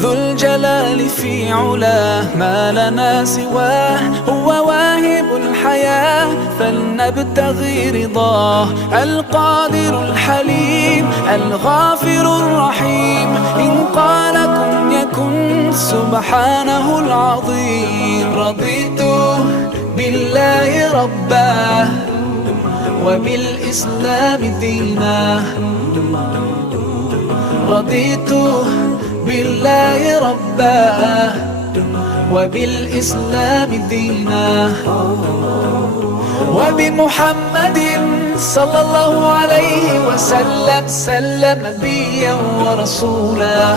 ذو الجلال في علاه ما لنا سواه، هو واهب الحياة فلنبتغي رضاه. القادر الحليم الغافر الرحيم، إن قال كن يكن سبحانه العظيم. رضيت بالله ربا وبالإسلام دينا، رضيت بالله ربا وبالإسلام دينا، وبمحمد صلى الله عليه وسلم نبيا ورسولا.